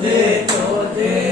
de, no de.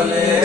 Amém.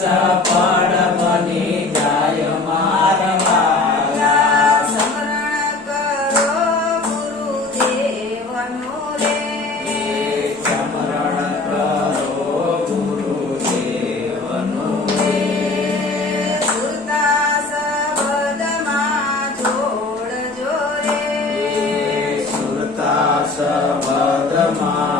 સફળ બની જાય મારવા સ્મરણ કરો ગુરુદેવનું રે સ્મરણ કરો ગુરુદેવનું રે સુતા શબ્દમાં જોડજો રે સુરતા શબ્દમાં